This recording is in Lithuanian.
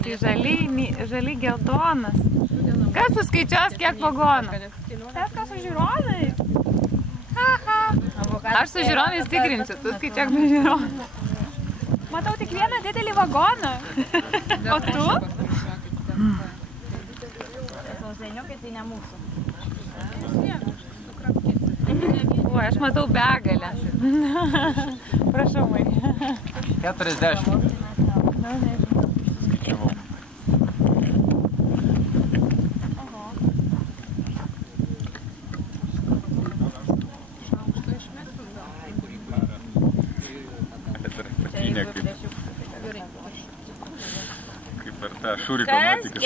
jisai žaliai geltonas. Kas suskaičiuos kiek vagonų? Tas, kas su žiūronai? Aš su žiūronais tikrinsiu, tu skaičiuok be žiūronų. Matau tik vieną didelį vagoną. O tu? O, aš matau begalę. Prašau, Marija. 40. Skaičiavau. Patinė kaip per tą šūriką nuotykis.